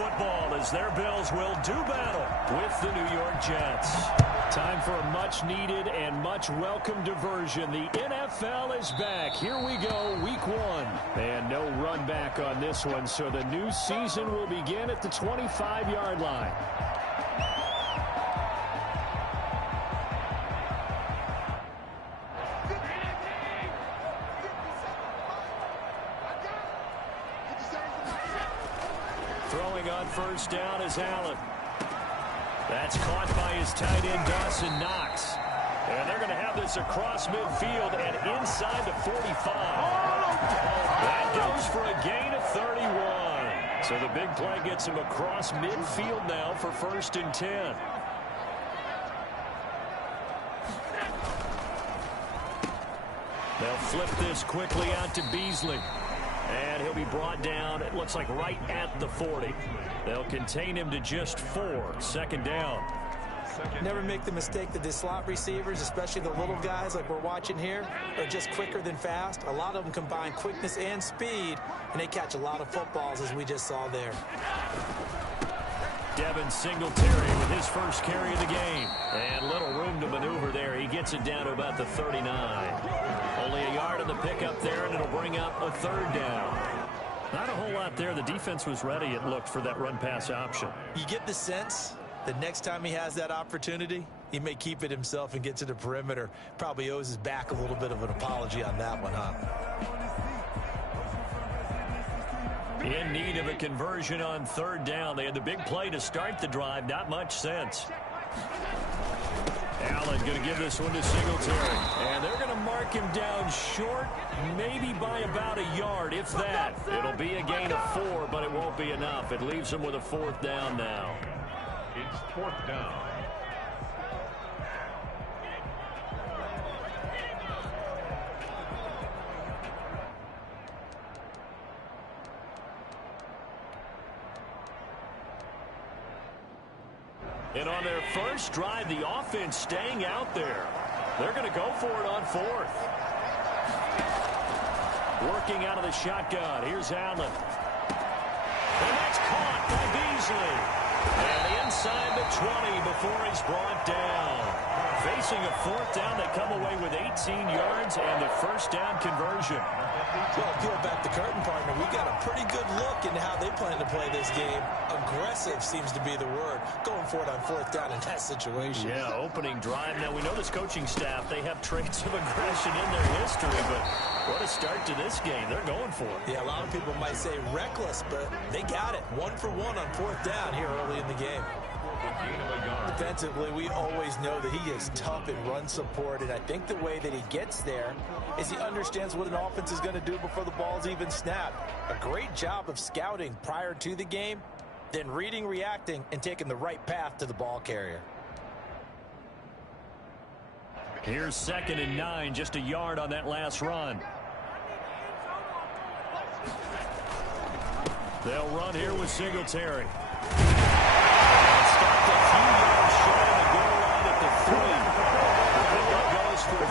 football as their Bills will do battle with the New York Jets. Time for a much-needed and much-welcome diversion. The NFL is back. Here we go, week 1. And no run back on this one, so the new season will begin at the 25-yard line. Throwing on first down is Allen. That's caught by his tight end, Dawson Knox. And they're going to have this across midfield and inside the 45. That goes for a gain of 31. So the big play gets him across midfield now for 1st and 10. They'll flip this quickly out to Beasley. And he'll be brought down, it looks like right at the 40. They'll contain him to just 4. 2nd down. Never make the mistake that the slot receivers, especially the little guys like we're watching here, are just quicker than fast. A lot of them combine quickness and speed, and they catch a lot of footballs, as we just saw there. Devin Singletary with his first carry of the game. And little room to maneuver there. He gets it down to about the 39. Only a yard on the pickup there, and it'll bring up a 3rd down. Not a whole lot there. The defense was ready, it looked, for that run-pass option. You get the sense that next time he has that opportunity, he may keep it himself and get to the perimeter. Probably owes his back a little bit of an apology on that one, huh? In need of a conversion on 3rd down. They had the big play to start the drive. Not much sense. Allen going to give this one to Singletary. And they're going to mark him down short, maybe by about a yard, if that. It'll be a gain of 4, but it won't be enough. It leaves him with a 4th down now. It's 4th down. And on their first drive, the offense staying out there. They're going to go for it on 4th. Working out of the shotgun. Here's Allen. And that's caught by Beasley. And inside the 20 before he's brought down. Facing a 4th down, they come away with 18 yards and the 1st down conversion. Well, peel back the curtain, partner. We got a pretty good look into how they plan to play this game. Aggressive seems to be the word. Going for it on 4th down in that situation. Yeah, opening drive. Now, we know this coaching staff, they have traits of aggression in their history, but what a start to this game. They're going for it. Yeah, a lot of people might say reckless, but they got it. 1 for 1 on 4th down here early in the game. Defensively, we always know that he is tough in run support, and I think the way that he gets there is he understands what an offense is going to do before the ball's even snapped. A great job of scouting prior to the game, then reading, reacting, and taking the right path to the ball carrier. Here's 2nd and 9, just a yard on that last run. They'll run here with Singletary. Stopped a few yards short of the goal line at the 3. The pickup goes for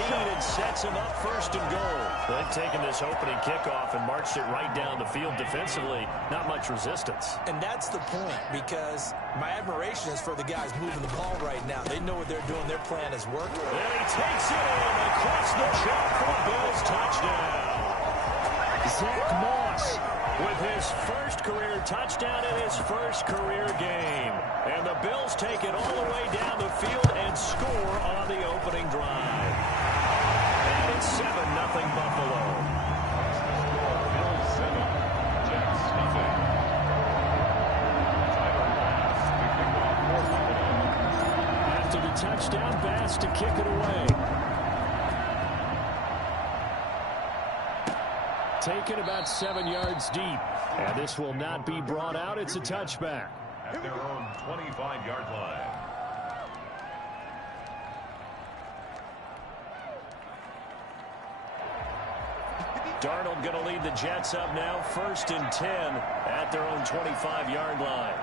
15 and sets him up 1st and goal. They've taken this opening kickoff and marched it right down the field defensively. Not much resistance. And that's the point, because my admiration is for the guys moving the ball right now. They know what they're doing. Their plan is working. And he takes it in across the chalk for a Bills touchdown. Zach Moss with his first career touchdown in his first career game. And the Bills take it all the way down the field and score on the opening drive. And it's 7-0 Buffalo. Bills 7, Jets nothing. After the touchdown, Bass to kick it away. Taken about 7 yards deep. And this will not be brought out. It's a touchback. At their own 25-yard line. Darnold going to lead the Jets up now. 1st and 10 at their own 25-yard line.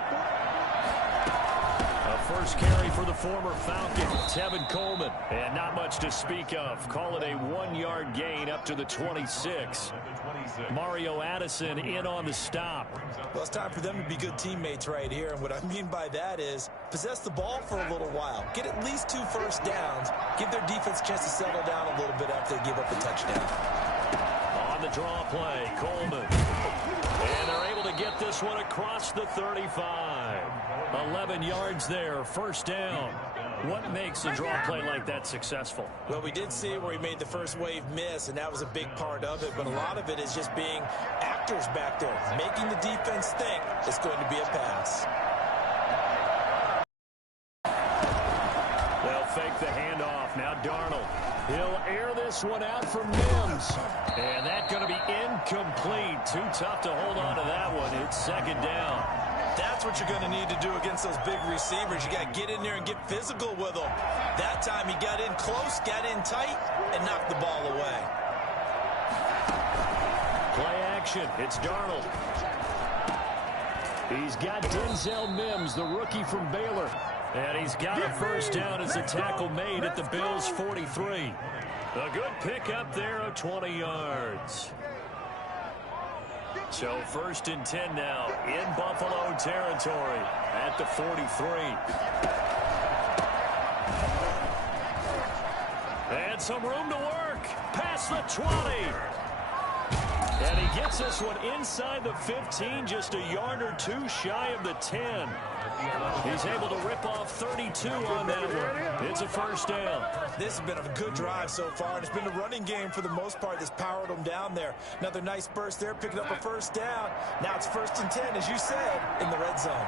A first carry for the former Falcon, Tevin Coleman. And not much to speak of. Call it a 1-yard gain up to the 26. Mario Addison in on the stop. Well, it's time for them to be good teammates right here. And what I mean by that is possess the ball for a little while. Get at least 2 first downs. Give their defense a chance to settle down a little bit after they give up a touchdown. On the draw play, Coleman. And they're able to get this one across the 35. 11 yards there, first down. What makes a draw play like that successful? Well, we did see where he made the first wave miss, and that was a big part of it. But a lot of it is just being actors back there, making the defense think it's going to be a pass. They'll fake the handoff. Now Darnold. He'll air this one out for Mims. And that's going to be incomplete. Too tough to hold on to that one. It's second down. That's what you're going to need to do against those big receivers. You got to get in there and get physical with them. That time he got in close, got in tight, and knocked the ball away. Play action. It's Darnold. He's got Denzel Mims, the rookie from Baylor. And he's got a first down as the tackle made at the Bills' 43. A good pickup there of 20 yards. So first and 10 now in Buffalo territory at the 43. And some room to work. Past the 20. And he gets this one inside the 15, just a yard or two shy of the 10. He's able to rip off 32 on that one. It's a first down. This has been a good drive so far, and it's been a running game for the most part that's powered them down there. Another nice burst there, picking up a first down. Now it's first and 10, as you said, in the red zone.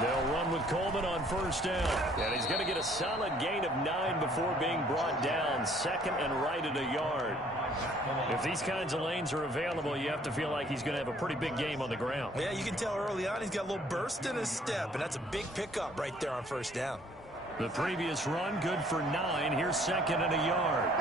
They'll run with Coleman on first down. And he's going to get a solid gain of 9 before being brought down. Second and right at a yard. If these kinds of lanes are available, you have to feel like he's going to have a pretty big game on the ground. Yeah, you can tell early on he's got a little burst in his step, and that's a big pickup right there on first down. The previous run, good for 9. Here's second and a yard.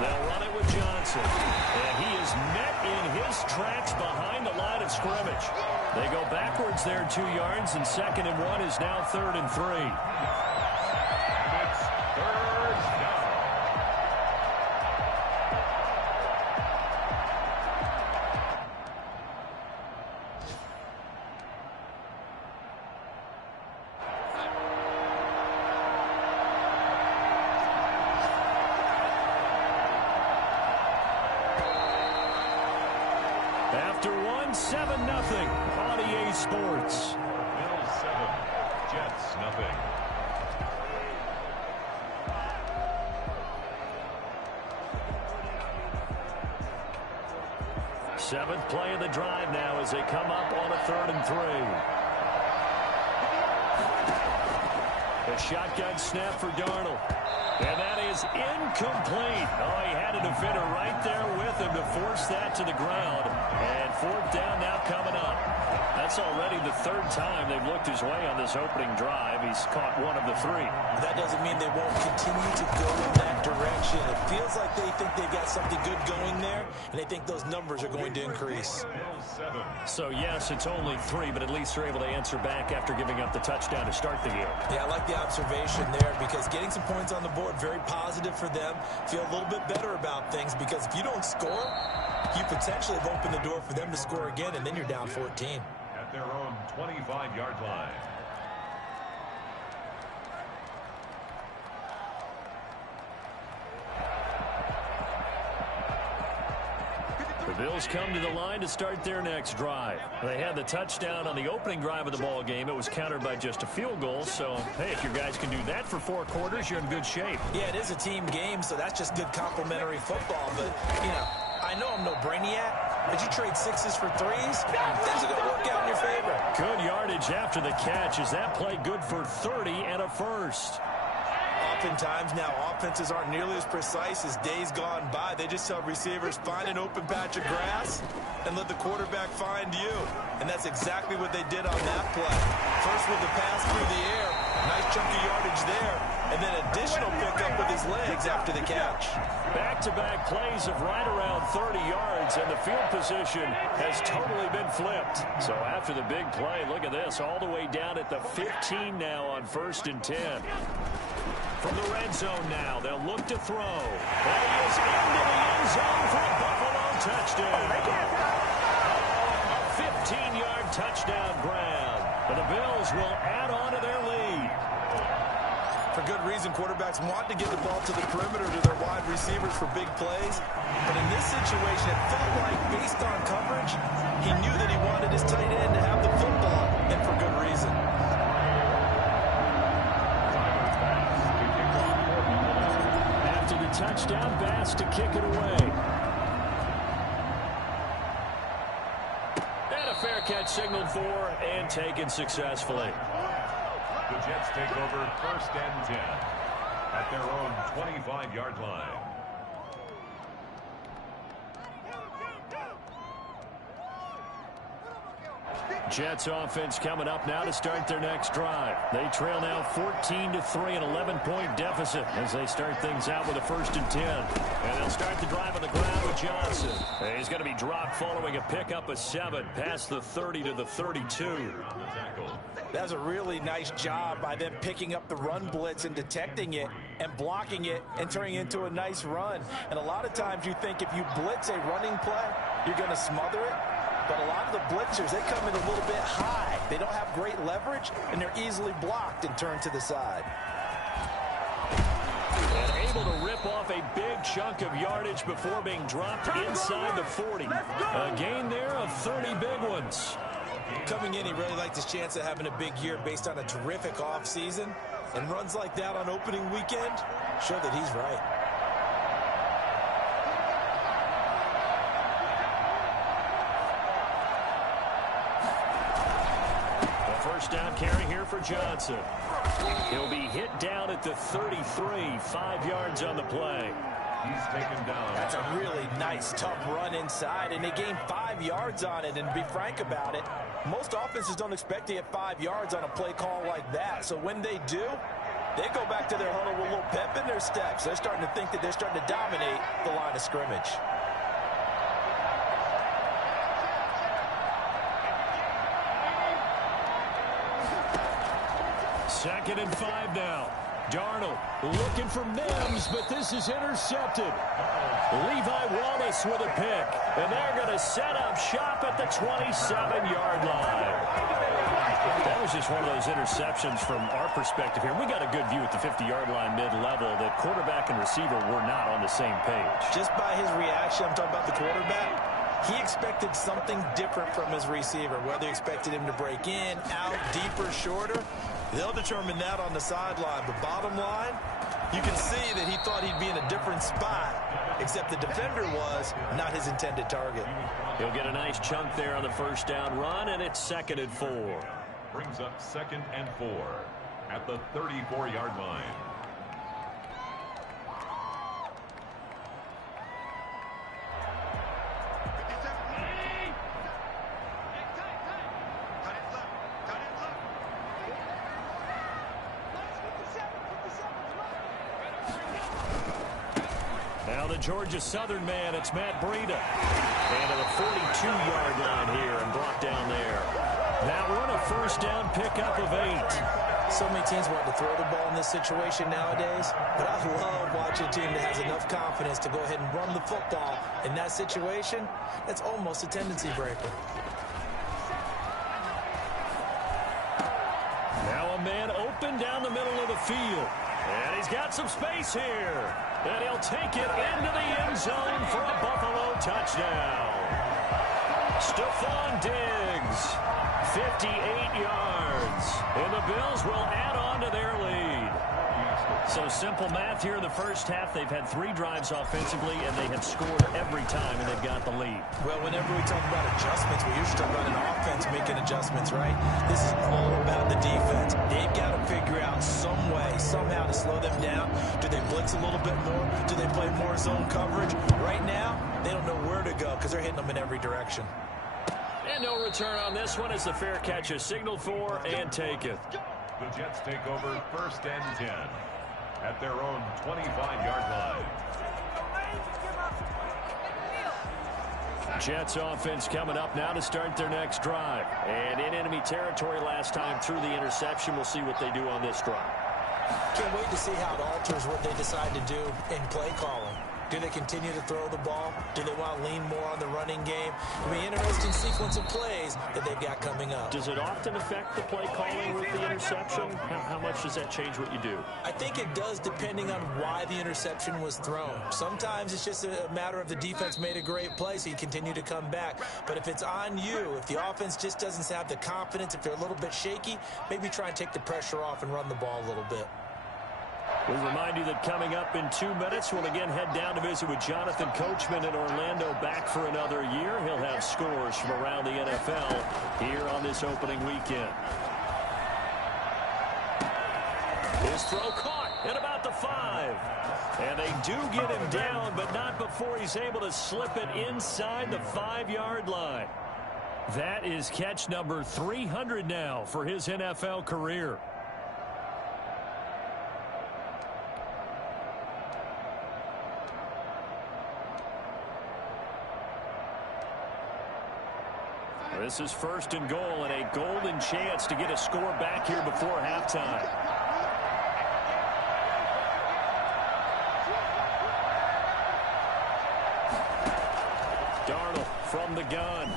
They'll run it with Johnson. And he is met in his tracks behind the line of scrimmage. They go backwards there 2 yards, and second and 1 is now third and 3. And it's third down. After 1, 7-0 on EA Sports. Bills 7, Jets nothing. Seventh play of the drive now as they come up on a third and 3. A shotgun snap for Darnold. And that is incomplete. Oh, he had a defender right there with him to force that to the ground. And fourth down now coming up. That's already the third time they've looked his way on this opening drive. He's caught one of the 3. That doesn't mean they won't continue to go in that direction. It feels like they think they've got something good going there, and they think those numbers are going to increase. So, yes, it's only 3, but at least they're able to answer back after giving up the touchdown to start the game. Yeah, I like the observation there because getting some points on the board, very positive for them. Feel a little bit better about things because if you don't score, you potentially have opened the door for them to score again, and then you're down 14. At their own 25-yard line. The Bills come to the line to start their next drive. They had the touchdown on the opening drive of the ball game. It was countered by just a field goal. So, hey, if your guys can do that for 4 quarters, you're in good shape. Yeah, it is a team game, so that's just good complimentary football. But, you know, I know I'm no brainiac, but you trade 6s for 3s, things are going to work out in your favor. Good yardage after the catch. Is that play good for 30 and a first? Oftentimes now offenses aren't nearly as precise as days gone by. They just tell receivers, find an open patch of grass and let the quarterback find you. And that's exactly what they did on that play. First with the pass through the air, Nice chunk of yardage there, and then additional pickup with his legs after the catch. Back-to-back plays of right around 30 yards, and the field position has totally been flipped. So after the big play, look at this, all the way down at the 15 now on 1st and 10. From the red zone now, they'll look to throw. And he is into the end zone for a Buffalo touchdown. A 15-yard touchdown grab. And the Bills will add on to their lead. For good reason, quarterbacks want to get the ball to the perimeter to their wide receivers for big plays. But in this situation, it felt like, based on coverage, he knew that he wanted his tight end to have the football, and for good reason. After the touchdown, Bass to kick it away. And a fair catch signaled for and taken successfully. The Jets take over 1st and 10 at their own 25-yard line. Jets offense coming up now to start their next drive. They trail now 14-3, an 11-point deficit as they start things out with a 1st and 10. And they'll start the drive on the ground with Johnson. He's going to be dropped following a pickup of 7 past the 30 to the 32. That was a really nice job by them picking up the run blitz and detecting it and blocking it and turning it into a nice run. And a lot of times you think if you blitz a running play, you're going to smother it. But a lot of the blitzers, they come in a little bit high. They don't have great leverage, and they're easily blocked and turned to the side. And able to rip off a big chunk of yardage before being dropped inside the 40. A gain there of 30 big ones. Coming in, he really liked his chance of having a big year based on a terrific offseason. And runs like that on opening weekend show that he's right. Down carry here for Johnson. He'll be hit down at the 33, 5 yards on the play. He's taken down. That's a really nice, tough run inside, and they gained 5 yards on it. And to be frank about it, most offenses don't expect to get 5 yards on a play call like that. So when they do, they go back to their huddle with a little pep in their steps. They're starting to think that they're starting to dominate the line of scrimmage. Second and 5 now. Darnold looking for Mims, but this is intercepted. Levi Wallace with a pick, and they're going to set up shop at the 27-yard line. That was just one of those interceptions from our perspective here. We got a good view at the 50-yard line mid-level. The quarterback and receiver were not on the same page. Just by his reaction, I'm talking about the quarterback, he expected something different from his receiver, whether he expected him to break in, out, deeper, shorter. They'll determine that on the sideline. But bottom line, you can see that he thought he'd be in a different spot, except the defender was not his intended target. He'll get a nice chunk there on the first down run, and it's 2nd and 4. Brings up 2nd and 4 at the 34-yard line. Now the Georgia Southern man, it's Matt Breida. And to the 42-yard line here and brought down there. That one a first down pickup of 8. So many teams want to throw the ball in this situation nowadays, but I love watching a team that has enough confidence to go ahead and run the football. In that situation, that's almost a tendency breaker. Now a man open down the middle of the field. And he's got some space here. And he'll take it into the end zone for a Buffalo touchdown. Stephon Diggs, 58 yards. And the Bills will add on to their lead. So simple math here in the first half. They've had 3 drives offensively, and they have scored every time, and they've got the lead. Well, whenever we talk about adjustments, we usually talk about an offense making adjustments, right? This is all about the defense. They've got to figure out some way, somehow to slow them down. Do they blitz a little bit more? Do they play more zone coverage? Right now, they don't know where to go because they're hitting them in every direction. And no return on this one as the fair catch is signaled for and taken. The Jets take over 1st and 10 at their own 25-yard line. Jets offense coming up now to start their next drive. And in enemy territory last time through the interception. We'll see what they do on this drive. Can't wait to see how it alters what they decide to do in play calling. Do they continue to throw the ball? Do they want to lean more on the running game? It'll be an interesting sequence of plays that they've got coming up. Does it often affect the play calling with the interception? How much does that change what you do? I think it does, depending on why the interception was thrown. Sometimes it's just a matter of the defense made a great play, so you continue to come back. But if it's on you, if the offense just doesn't have the confidence, if they're a little bit shaky, maybe try and take the pressure off and run the ball a little bit. We remind you that coming up in 2 minutes, we'll again head down to visit with Jonathan Coachman in Orlando, back for another year. He'll have scores from around the NFL here on this opening weekend. His throw caught at about the 5. And they do get him down, but not before he's able to slip it inside the 5-yard line. That is catch number 300 now for his NFL career. This is 1st and goal and a golden chance to get a score back here before halftime. Darnold from the gun.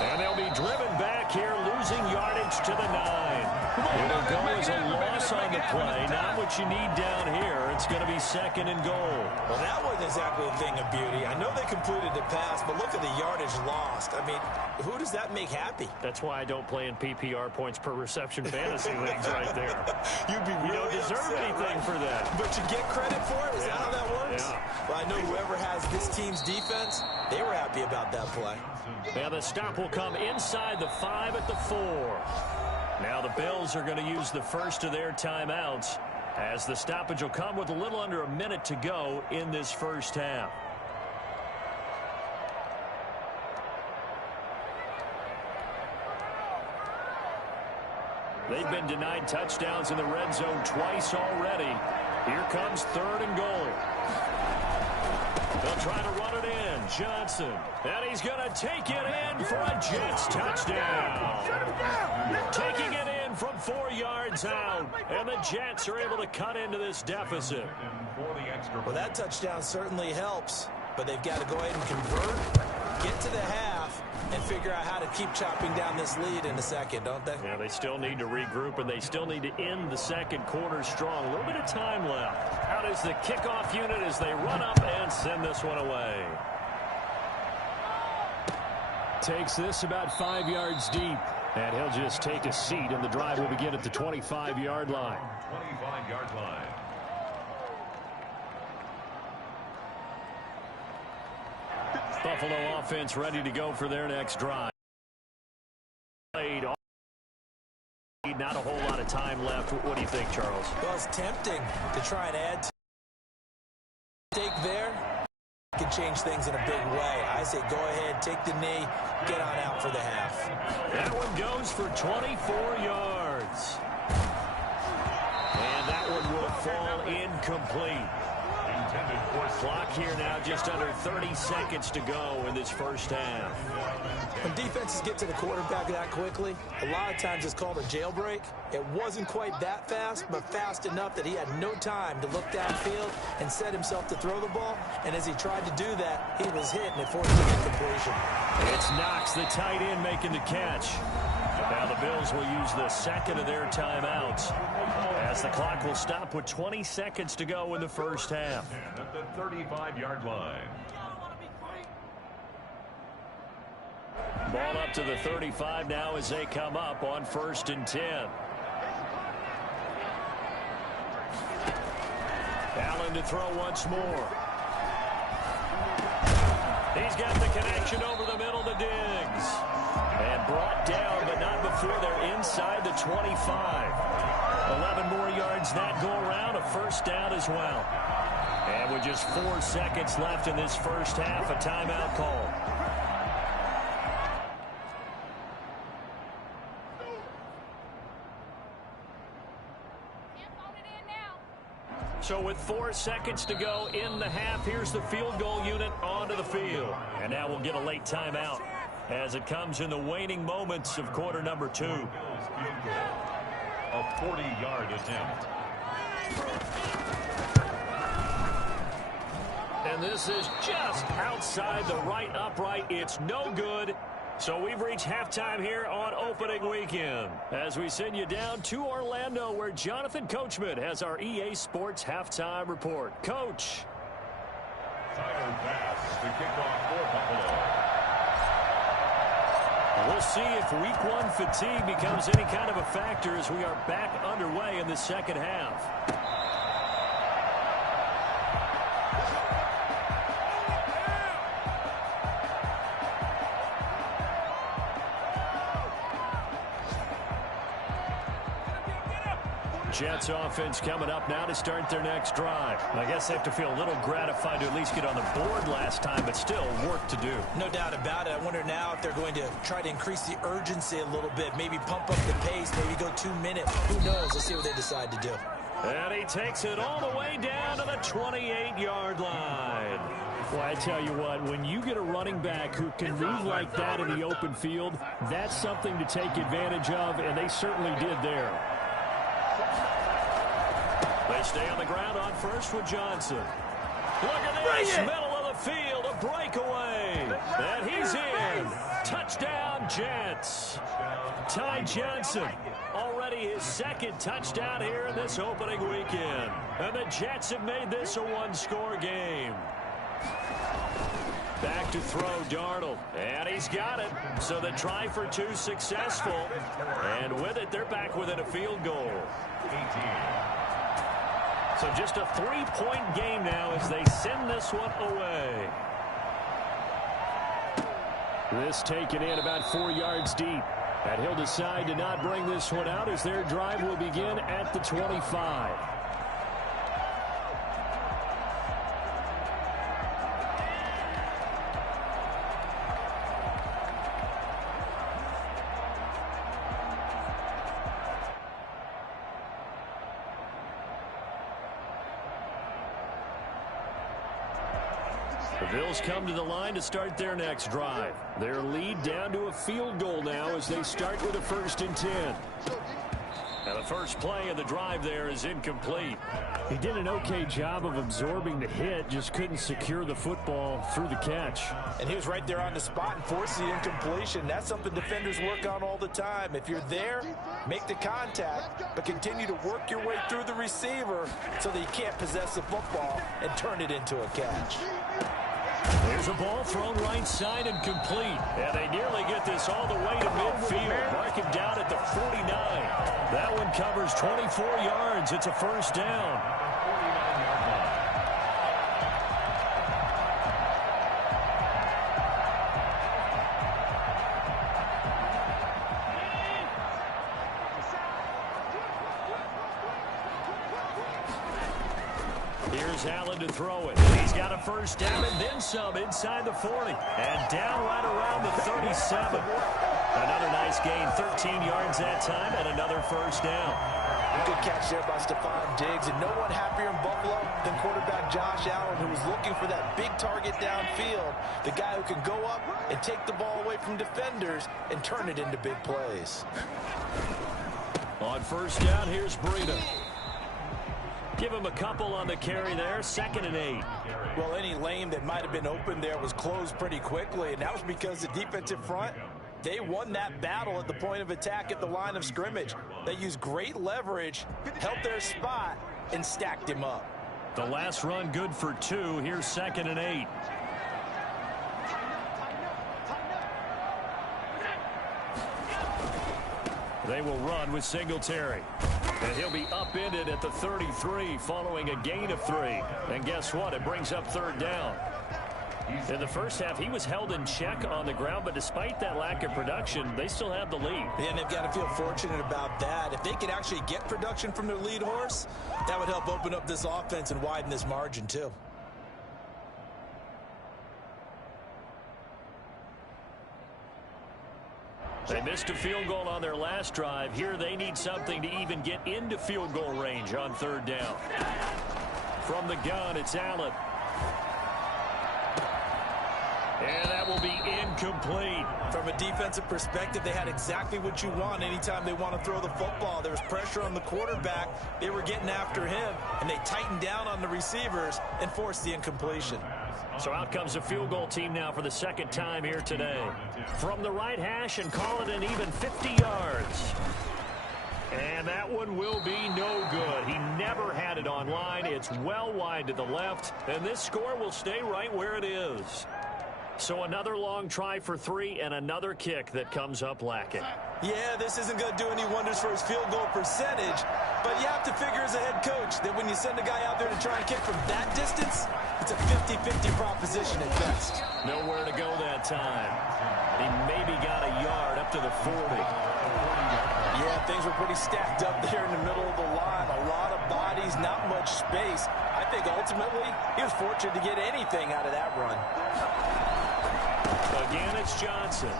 And they'll be driven back here, losing yardage to the 9. It'll go as a loss on the play. Not what you need down here. It's going to be 2nd and goal. Well, that wasn't exactly a thing of beauty. I know they completed the pass, but look at the yardage lost. I mean, who does that make happy? That's why I don't play in PPR points per reception fantasy leagues right there. You'd be really You don't deserve upset, anything right? for that. But you get credit for it? Is that how that works? Yeah. Well, I know whoever has this team's defense, they were happy about that play. Now the stop will come inside the 5 at the 4. Now the Bills are going to use the first of their timeouts, as the stoppage will come with a little under a minute to go in this first half. They've been denied touchdowns in the red zone twice already. Here comes 3rd and goal. They'll try to run it in. Johnson. And he's going to take it in for a Jets touchdown. Taking it in from 4 yards out. And the Jets are able to cut into this deficit. Well, that touchdown certainly helps. But they've got to go ahead and convert, get to the half, and figure out how to keep chopping down this lead in the second, don't they? Yeah, they still need to regroup, and they still need to end the second quarter strong. A little bit of time left. Out is the kickoff unit as they run up and send this one away. Takes this about 5 yards deep, and he'll just take a seat, and the drive will begin at the 25-yard line. 25-yard line. Buffalo offense ready to go for their next drive. Played all. Not a whole lot of time left. What do you think, Charles? Well, it's tempting to try and add to stake there. Can change things in a big way. I say go ahead, take the knee, get on out for the half. That one goes for 24 yards. And that one will fall incomplete. Clock here now, just under 30 seconds to go in this first half. When defenses get to the quarterback that quickly, a lot of times it's called a jailbreak. It wasn't quite that fast, but fast enough that he had no time to look downfield and set himself to throw the ball. And as he tried to do that, he was hit and it forced an incompletion. It's Knox, the tight end, making the catch. Now the Bills will use the second of their timeouts, as the clock will stop with 20 seconds to go in the first half. At the 35-yard line. Ball up to the 35 now as they come up on 1st and 10. Allen to throw once more. He's got the connection over the middle to Diggs. And brought down, but not before they're inside the 25. 11 more yards that go around, a first down as well. And with just 4 seconds left in this first half, a timeout call. So with 4 seconds to go in the half, here's the field goal unit onto the field. And now we'll get a late timeout as it comes in the waning moments of quarter number 2. A 40-yard attempt. And this is just outside the right upright. It's no good. So we've reached halftime here on opening weekend as we send you down to Orlando, where Jonathan Coachman has our EA Sports halftime report. Coach. Final pass to kick off for Buffalo. We'll see if week 1 fatigue becomes any kind of a factor as we are back underway in the second half. Jets offense coming up now to start their next drive. I guess they have to feel a little gratified to at least get on the board last time, but still work to do. No doubt about it. I wonder now if they're going to try to increase the urgency a little bit, maybe pump up the pace, maybe go 2 minutes. Who knows? Let's see what they decide to do. And he takes it all the way down to the 28-yard line. Well, I tell you what, when you get a running back who can move like that in the open field, that's something to take advantage of, and they certainly did there. They stay on the ground on first with Johnson. Look at this, middle of the field, a breakaway. And he's in. Touchdown, Jets. Ty Johnson, already his second touchdown here in this opening weekend. And the Jets have made this a one-score game. Back to throw Darnold, and he's got it. So the try for 2 successful. And with it, they're back within a field goal. 18. So just a 3-point game now as they send this one away. This taken in about 4 yards deep. And he'll decide to not bring this one out as their drive will begin at the 25. The Bills come to the line to start their next drive. Their lead down to a field goal now as they start with a 1st and 10. Now the first play of the drive there is incomplete. He did an okay job of absorbing the hit, just couldn't secure the football through the catch. And he was right there on the spot and forced the incompletion. That's something defenders work on all the time. If you're there, make the contact, but continue to work your way through the receiver so that you can't possess the football and turn it into a catch. There's a ball thrown right side and complete. And they nearly get this all the way to midfield. Mark him down at the 49. That one covers 24 yards. It's a 1st down. Here's Allen to throw it. He's got a 1st down and then some inside the 40. And down right around the 37. Another nice gain, 13 yards that time, and another 1st down. Good catch there by Stephon Diggs, and no one happier in Buffalo than quarterback Josh Allen, who was looking for that big target downfield, the guy who can go up and take the ball away from defenders and turn it into big plays. On 1st down, here's Breida. Give him a couple on the carry there, 2nd and 8. Well, any lane that might have been open there was closed pretty quickly, and that was because the defensive front, they won that battle at the point of attack at the line of scrimmage. They used great leverage, held their spot, and stacked him up. The last run good for 2. Here's 2nd and 8. They will run with Singletary. And he'll be upended at the 33 following a gain of 3. And guess what? It brings up 3rd down. In the first half, he was held in check on the ground, but despite that lack of production, they still have the lead. And they've got to feel fortunate about that. If they could actually get production from their lead horse, that would help open up this offense and widen this margin too. They missed a field goal on their last drive. Here they need something to even get into field goal range on 3rd down. From the gun, it's Allen. And that will be incomplete. From a defensive perspective, they had exactly what you want anytime they want to throw the football. There was pressure on the quarterback. They were getting after him, and they tightened down on the receivers and forced the incompletion. So out comes a field goal team now for the second time here today. From the right hash and call it an even 50 yards. And that one will be no good. He never had it on line. It's well wide to the left, and this score will stay right where it is. So another long try for 3 and another kick that comes up lacking. Yeah, this isn't going to do any wonders for his field goal percentage, but you have to figure as a head coach that when you send a guy out there to try and kick from that distance, it's a 50-50 proposition at best. Nowhere to go that time. He maybe got a yard up to the 40. Yeah, things were pretty stacked up there in the middle of the line. A lot of bodies, not much space. I think ultimately he was fortunate to get anything out of that run. Again, it's Johnson.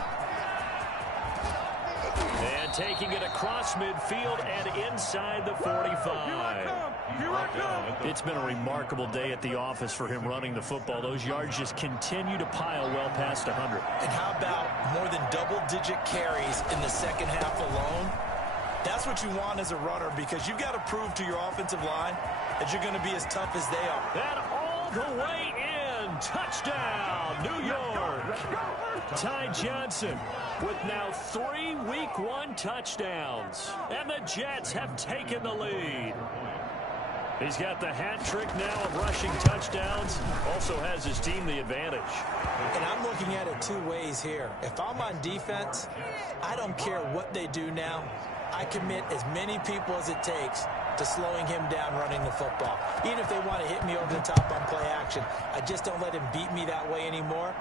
And taking it across midfield and inside the 45. It's been a remarkable day at the office for him running the football. Those yards just continue to pile well past 100. And how about more than double-digit carries in the second half alone? That's what you want as a runner, because you've got to prove to your offensive line that you're going to be as tough as they are. And all the way in. Touchdown, New York. Ty Johnson with now 3 Week 1 touchdowns. And the Jets have taken the lead. He's got the hat trick now of rushing touchdowns. Also has his team the advantage. And I'm looking at it 2 ways here. If I'm on defense, I don't care what they do now. I commit as many people as it takes to slowing him down running the football. Even if they want to hit me over the top on play action, I just don't let him beat me that way anymore.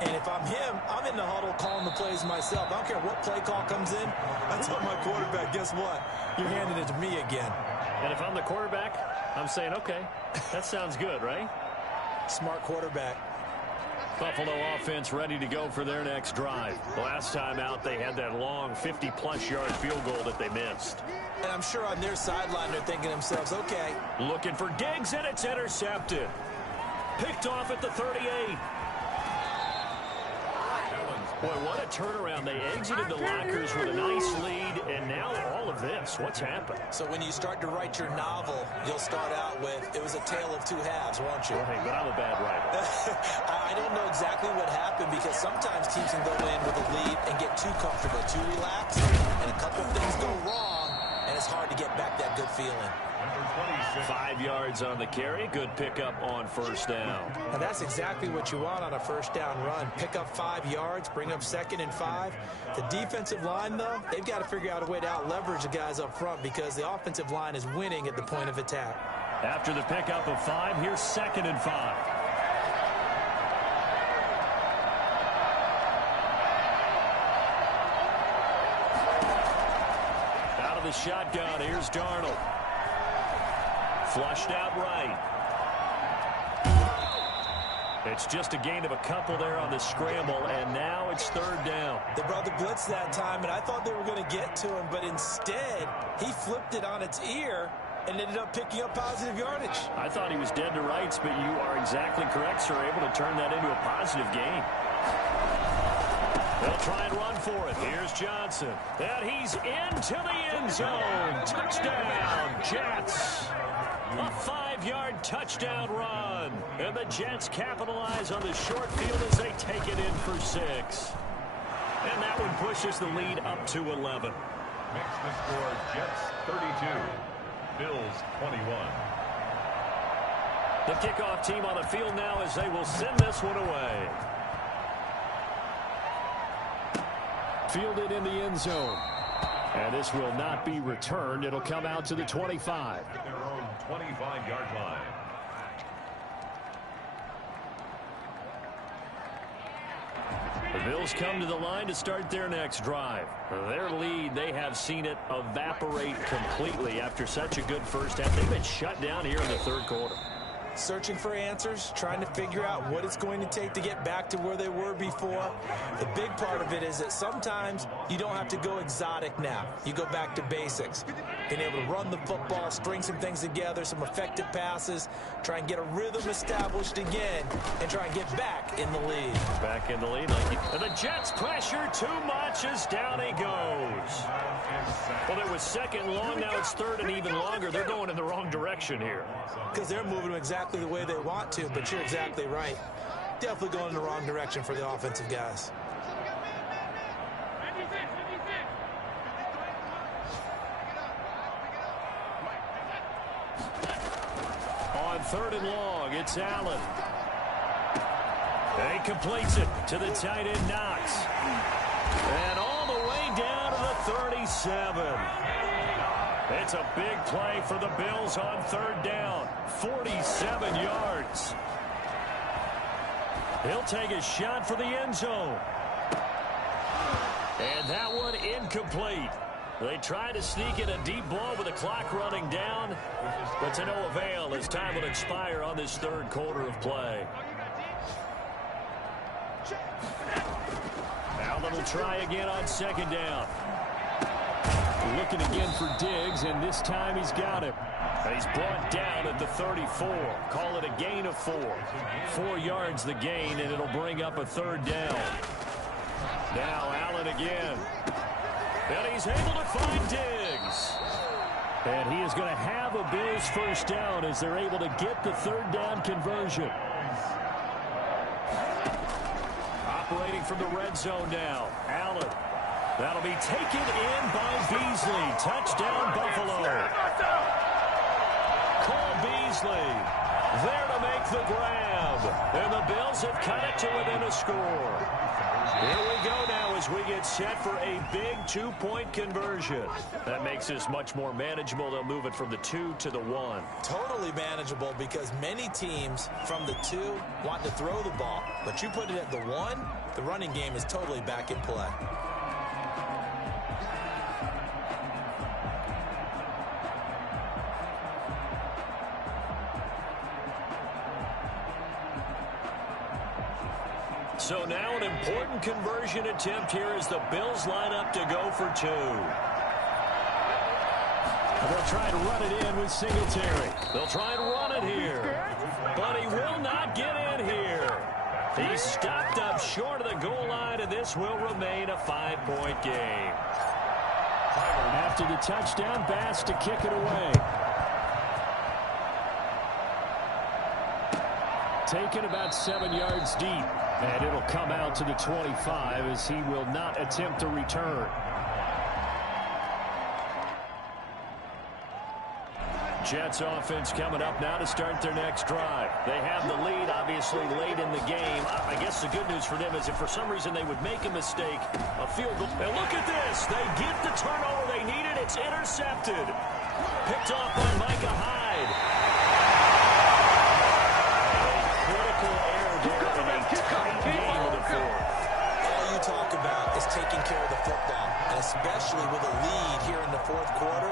And if I'm him, I'm in the huddle calling the plays myself. I don't care what play call comes in. I tell my quarterback, guess what? You're handing it to me again. And if I'm the quarterback, I'm saying, okay, that sounds good, right? Smart quarterback. Buffalo offense ready to go for their next drive. Last time out, they had that long 50-plus yard field goal that they missed. And I'm sure on their sideline, they're thinking to themselves, okay. Looking for Diggs, and it's intercepted. Picked off at the 38. Boy, what a turnaround. They exited the lockers with a nice lead, and now all of this. What's happened? So when you start to write your novel, you'll start out with, it was a tale of 2 halves, won't you? Right, but I'm a bad writer. I don't know exactly what happened, because sometimes teams can go in with a lead and get too comfortable, too relaxed, and a couple things go wrong, and it's hard to get back that good feeling. 5 yards on the carry. Good pickup on first down. And that's exactly what you want on a first down run. Pick up 5 yards, bring up 2nd and 5. The defensive line, though, they've got to figure out a way to out-leverage the guys up front, because the offensive line is winning at the point of attack. After the pickup of 5, here's 2nd and 5. Out of the shotgun, here's Darnold. Flushed out right. It's just a gain of a couple there on the scramble, and now it's 3rd down. They brought the blitz that time, and I thought they were going to get to him, but instead, he flipped it on its ear and ended up picking up positive yardage. I thought he was dead to rights, but you are exactly correct, sir. Able to turn that into a positive gain. They'll try and run for it. Here's Johnson. And he's into the end zone. Touchdown, Jets. A 5-yard touchdown run. And the Jets capitalize on the short field as they take it in for 6. And that one pushes the lead up to 11. Makes the score Jets 32, Bills 21. The kickoff team on the field now as they will send this one away. Fielded in the end zone. And this will not be returned. It'll come out to the 25. At their own 25-yard line. The Bills come to the line to start their next drive. Their lead, they have seen it evaporate completely after such a good first half. They've been shut down here in the 3rd quarter. searching for answers, trying to figure out what it's going to take to get back to where they were before. The big part of it is that sometimes you don't have to go exotic now. You go back to basics. Being able to run the football, string some things together, some effective passes, try and get a rhythm established again, and try and get back in the lead. Back in the lead. And the Jets pressure too much as down he goes. Well, it was second long. Now it's third and even longer. They're going in the wrong direction here. Because they're moving them exactly the way they want to, but you're exactly right. Definitely going in the wrong direction for the offensive guys. On third and long, it's Allen. He completes it to the tight end, Knox. And all the way down to the 37. It's a big play for the Bills on third down. 47 yards. He'll take a shot for the end zone. And that one incomplete. They try to sneak in a deep ball with the clock running down, but to no avail as time will expire on this third quarter of play. Allen will try again on second down. Looking again for Diggs, and this time he's got him. And he's brought down at the 34. Call it a gain of 4. 4 yards the gain, and it'll bring up a third down. Now Allen again. And he's able to find Diggs. And he is going to have a Bills first down as they're able to get the third down conversion. Operating from the red zone now. Allen. That'll be taken in by Beasley. Touchdown, Buffalo. Cole Beasley there to make the grab. And the Bills have cut it to within a score. Here we go now as we get set for a big 2-point conversion. That makes this much more manageable. They'll move it from the 2 to the 1. Totally manageable because many teams from the 2 want to throw the ball. But you put it at the 1, the running game is totally back in play. So now an important conversion attempt here as the Bills line up to go for 2. They'll try to run it in with Singletary. They'll try and run it here. But he will not get in here. He's stopped up short of the goal line, and this will remain a 5-point game. After the touchdown, Bass to kick it away. Taken about 7 yards deep. And it'll come out to the 25 as he will not attempt to return. Jets offense coming up now to start their next drive. They have the lead, obviously, late in the game. I guess the good news for them is if for some reason they would make a mistake, a field goal. And look at this. They get the turnover they needed. It's intercepted. Picked off by Micah Hyde. A critical error there in a tight game of the fourth. All you talk about is taking care of the football, and especially with a lead here in the fourth quarter,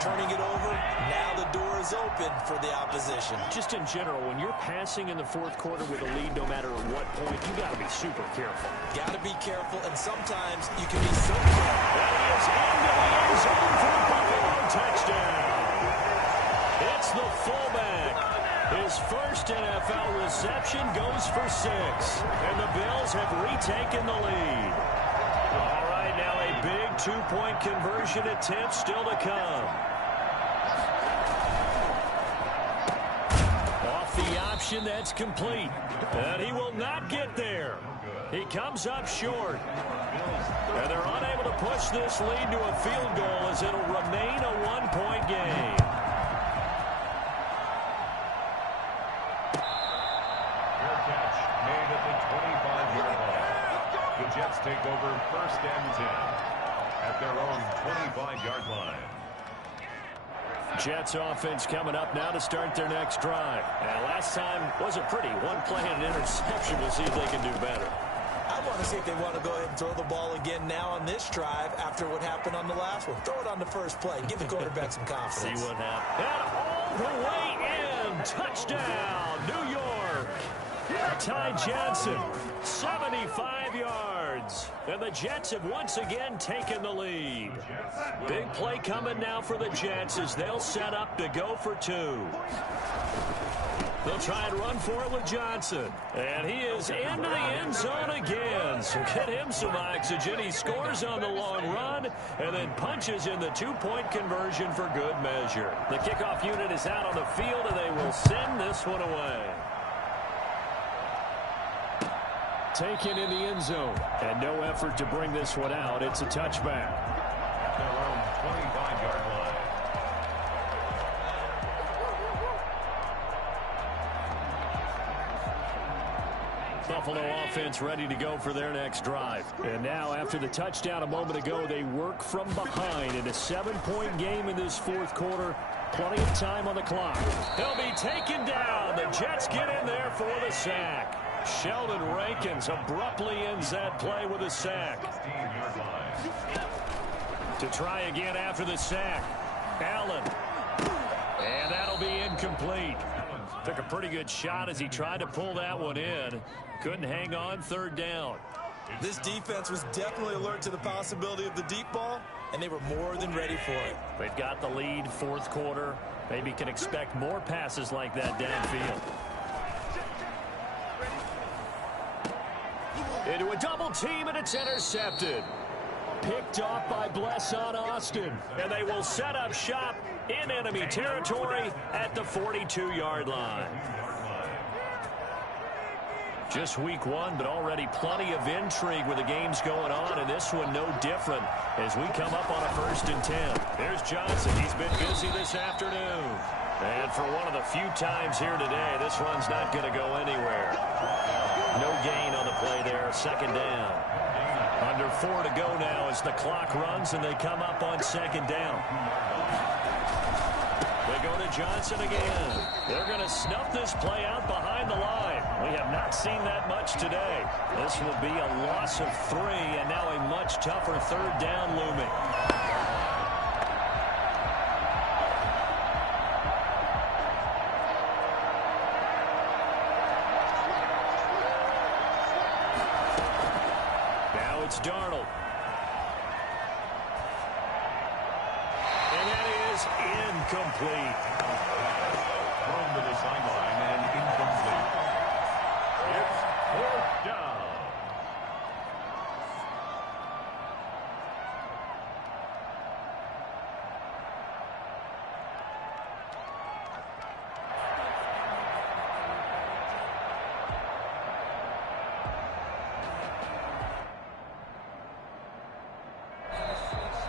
turning it over, now the door is open for the opposition. Just in general, when you're passing in the fourth quarter with a lead, no matter at what point, you got to be super careful. Got to be careful, and sometimes you can be so careful. That is into the end zone for the Buffalo touchdown. It's the fullback. His first NFL reception goes for 6, and the Bills have retaken the lead. All right, now a big 2-point conversion attempt still to come. Off the option, that's complete. And he will not get there. He comes up short. And they're unable to push this lead to a field goal as it'll remain a 1-point game. Jets take over first and 10 at their own 25-yard line. Jets offense coming up now to start their next drive. And last time wasn't pretty. 1 play and an interception. We'll see if they can do better. I want to see if they want to go ahead and throw the ball again now on this drive after what happened on the last one. Throw it on the first play. Give the quarterback some confidence. See what happens. And all the way in Touchdown, New York. Ty Johnson, 75 yards. And the Jets have once again taken the lead. Big play coming now for the Jets as they'll set up to go for two. They'll try and run for it with Johnson. And he is into the end zone again. So get him some oxygen. He scores on the long run and then punches in the two-point conversion for good measure. The kickoff unit is out on the field, and they will send this one away. Taken in the end zone. And no effort to bring this one out. It's a touchback. At their own 25-yard line. Buffalo offense ready to go for their next drive. And now, after the touchdown a moment ago, they work from behind in a 7-point game in this fourth quarter. Plenty of time on the clock. They'll be taken down. The Jets get in there for the sack. Sheldon Rankins abruptly ends that play with a sack. To try again after the sack. Allen. And that'll be incomplete. Took a pretty good shot as he tried to pull that one in. Couldn't hang on, third down. This defense was definitely alert to the possibility of the deep ball, and they were more than ready for it. They've got the lead, fourth quarter. Maybe can expect more passes like that downfield. Into a double team, and it's intercepted. Picked off by Blesson Austin. And they will set up shop in enemy territory at the 42-yard line. Just week one, but already plenty of intrigue with the games going on, and this one no different as we come up on a 1st and 10. There's Johnson. He's been busy this afternoon. And for one of the few times here today, this one's not going to go anywhere. No gain on the play there, second down. Under 4 to go now as the clock runs and they come up on second down. They go to Johnson again. They're going to snuff this play out behind the line. We have not seen that much today. This will be a loss of 3 and now a much tougher third down looming. It's Darnold. And that is incomplete. Thrown to the sideline and incomplete. It's 4th down.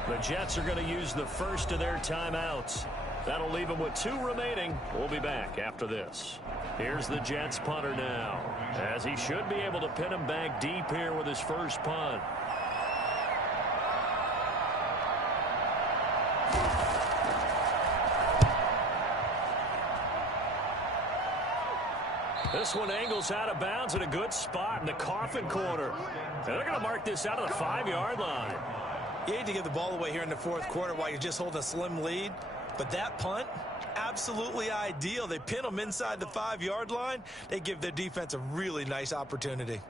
The Jets are going to use the first of their timeouts. That'll leave them with 2 remaining. We'll be back after this. Here's the Jets punter now, as he should be able to pin him back deep here with his first punt. This one angles out of bounds at a good spot in the coffin corner. And they're going to mark this out of the 5-yard line. You hate to give the ball away here in the fourth quarter while you're just holding a slim lead, but that punt, absolutely ideal. They pin them inside the 5-yard line. They give their defense a really nice opportunity.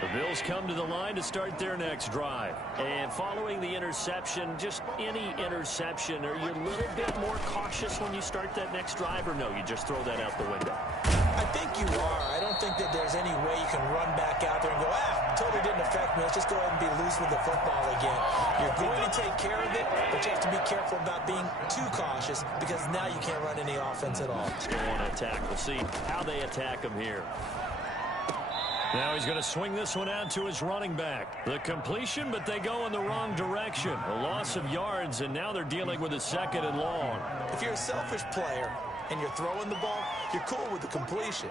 The Bills come to the line to start their next drive. And following the interception, just any interception, are you a little bit more cautious when you start that next drive, or no, you just throw that out the window? I think you are. I don't think that there's any way you can run back out there and go, totally didn't affect me. Let's just go ahead and be loose with the football again. You're going to take care of it, but you have to be careful about being too cautious because now you can't run any offense at all. Let's go on attack. We'll see how they attack him here. Now he's going to swing this one out to his running back. The completion, but they go in the wrong direction. A loss of yards, and now they're dealing with a 2nd and long. If you're a selfish player and you're throwing the ball, you're cool with the completion.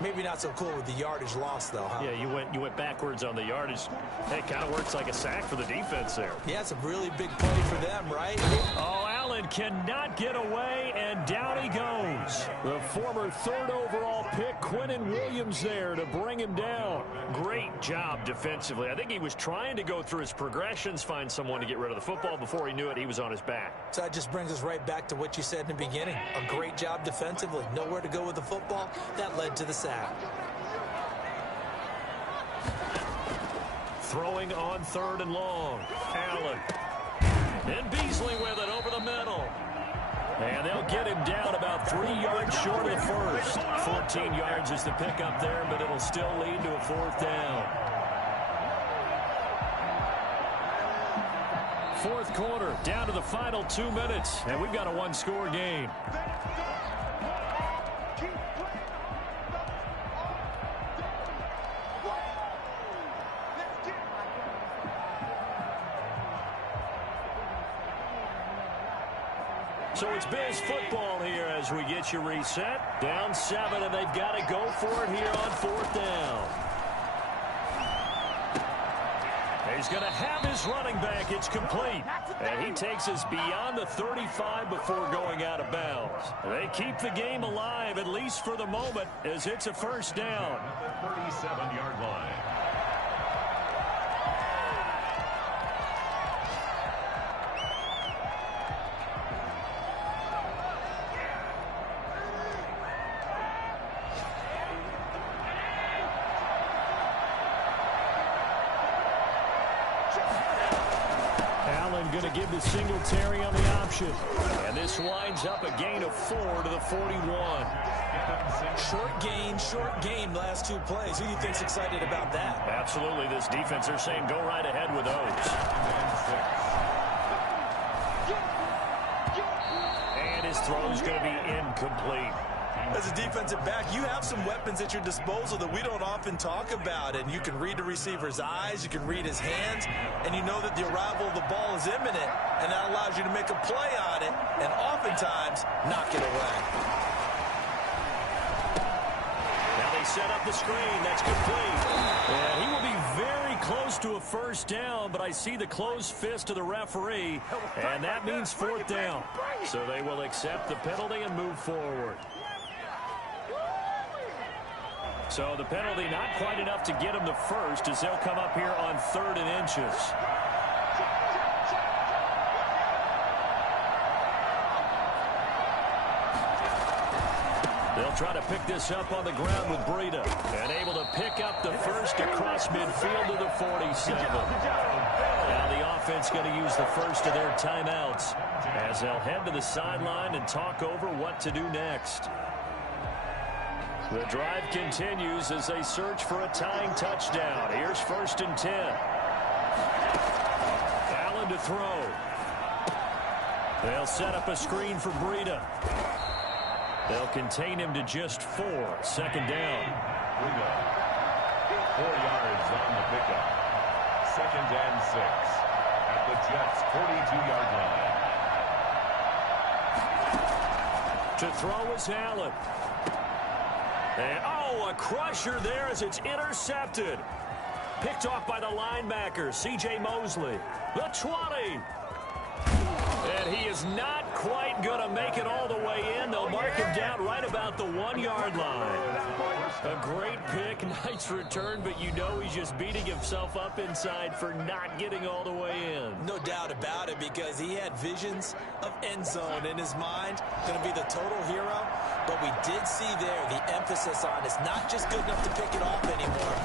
Maybe not so cool with the yardage loss, though, huh? Yeah, you went backwards on the yardage. Hey, kind of works like a sack for the defense there. Yeah, it's a really big play for them, right? Oh, Allen Allen cannot get away, and down he goes. The former third overall pick, Quinnen Williams, there to bring him down. Great job defensively. I think he was trying to go through his progressions, find someone to get rid of the football. Before he knew it, he was on his back. So that just brings us right back to what you said in the beginning. A great job defensively. Nowhere to go with the football. That led to the sack. Throwing on 3rd and long. Allen. And Beasley with it over the middle. And they'll get him down about 3 yards short of the first. 14 yards is the pickup there, but it'll still lead to a 4th down. 4th quarter, down to the final 2 minutes, and we've got a 1-score game. So it's Bills football here as we get you reset. Down 7, and they've got to go for it here on 4th down. He's going to have his running back. It's complete. And he takes us beyond the 35 before going out of bounds. They keep the game alive, at least for the moment, as it's a 1st down. 37-yard line. Going to give the Singletary on the option. And this winds up a gain of 4 to the 41. Short game last 2 plays. Who do you think's excited about that? Absolutely. This defense, they're saying go right ahead with those. And his throw's going to be incomplete. As a defensive back, you have some weapons at your disposal that we don't often talk about. And you can read the receiver's eyes, you can read his hands, and you know that the arrival of the ball is imminent, and that allows you to make a play on it and oftentimes knock it away. Now they set up the screen. That's complete. And he will be very close to a 1st down, but I see the closed fist of the referee, and that means 4th down. So they will accept the penalty and move forward. So the penalty not quite enough to get him to 1st as they'll come up here on 3rd and inches. They'll try to pick this up on the ground with Breida. And able to pick up the 1st across midfield to the 47. Now the offense going to use the 1st of their timeouts as they'll head to the sideline and talk over what to do next. The drive continues as they search for a tying touchdown. Here's 1st and 10. Allen to throw. They'll set up a screen for Breida. They'll contain him to just 4. 2nd down. Breida. 4 yards on the pickup. 2nd and 6. At the Jets' 42-yard line. To throw is Allen. And, a crusher there as it's intercepted. Picked off by the linebacker, C.J. Mosley. The 20. And he is not quite going to make it all the way in. They'll mark him down right about the 1-yard line. A great pick, nice return, but you know he's just beating himself up inside for not getting all the way in. No doubt about it, because he had visions of end zone in his mind. Going to be the total hero. But we did see there the emphasis on it's not just good enough to pick it off anymore.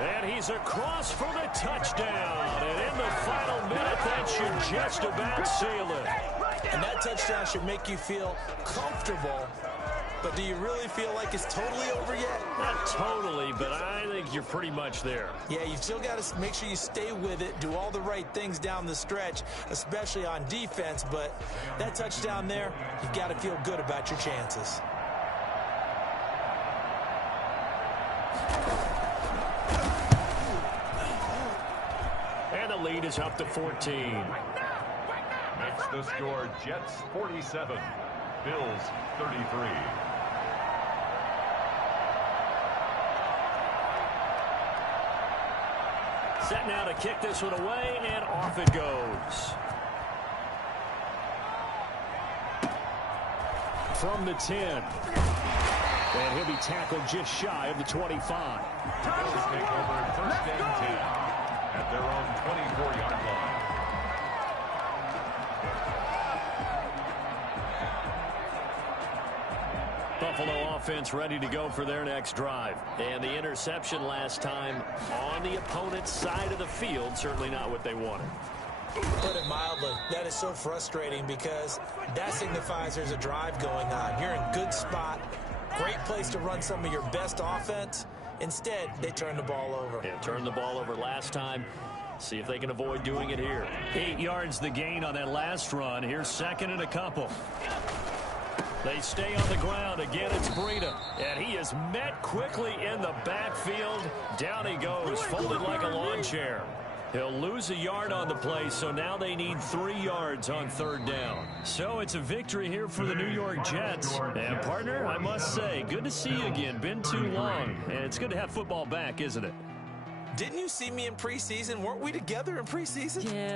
And he's across for the touchdown. And in the final minute, that should just about seal it. And that touchdown should make you feel comfortable. But do you really feel like it's totally over yet? Not totally, but I think you're pretty much there. Yeah, you've still got to make sure you stay with it, do all the right things down the stretch, especially on defense. But that touchdown there, you've got to feel good about your chances. And the lead is up to 14. Makes the score Jets 47, Bills 33. Set now to kick this one away, and off it goes. from the 10. And he'll be tackled just shy of the 25. Bills take over first and 10 at their own 24-yard line. Buffalo offense ready to go for their next drive. And the interception last time on the opponent's side of the field, certainly not what they wanted. Put it mildly, that is so frustrating because that signifies there's a drive going on. You're in good spot, great place to run some of your best offense. Instead, they turn the ball over. Yeah, turned the ball over last time. See if they can avoid doing it here. 8 yards the gain on that last run. Here's second and a couple. They stay on the ground. Again, it's Breida. And he is met quickly in the backfield. Down he goes, folded like a lawn chair. He'll lose a yard on the play, so now they need 3 yards on third down. So it's a victory here for the New York Jets. And, partner, I must say, good to see you again. Been too long. And it's good to have football back, isn't it? Didn't you see me in preseason? Weren't we together in preseason? Yeah.